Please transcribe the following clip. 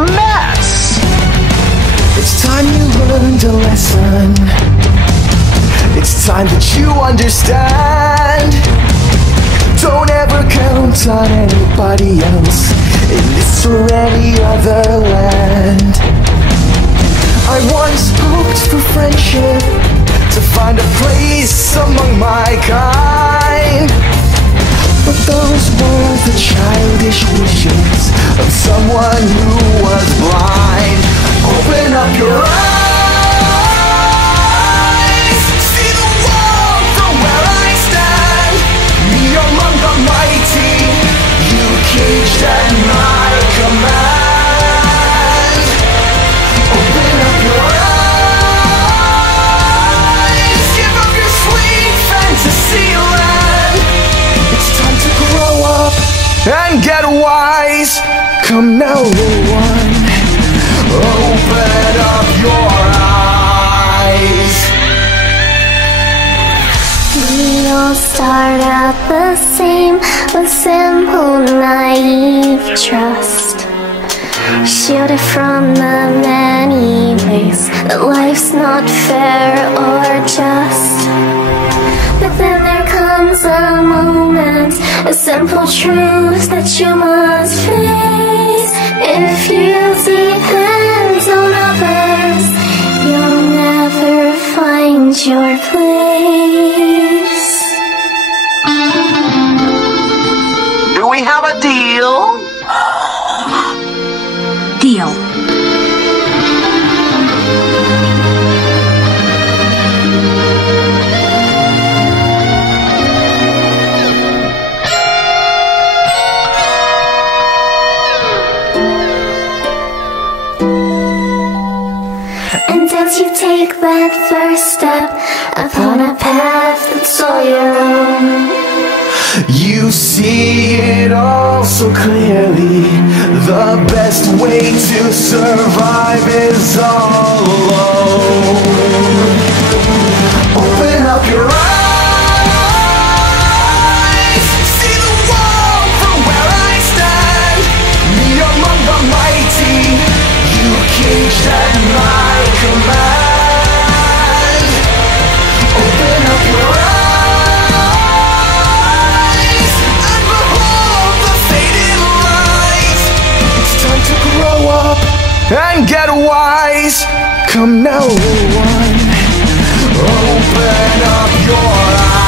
a mess. It's time you learned a lesson. It's time that you understand. Don't ever count on anybody else in this or any other land. I once hoped for friendship, to find a place among my kind. But those were the childish wishes of someone who was blind. Open up your eyes, see the world from where I stand. Me among the mighty, you caged at my command. Open up your eyes, give up your sweet fantasy land. It's time to grow up and get wise. Come now, little one, open up your eyes. We all start out the same, with simple, naive trust, shielded from the many ways that life's not fair or just. But then there comes a moment, a simple truth that you must face. If you depend on others, you'll never find your place. Do we have a deal? Deal. And as you take that first step upon a path that's all your own, you see it all so clearly. The best way to survive is all alone. Open up your eyes, see the world from where I stand. Me among the mighty, you caged at my command. Open up your eyes and behold the faded light. It's time to grow up and get wise. Come now, little one, open up your eyes.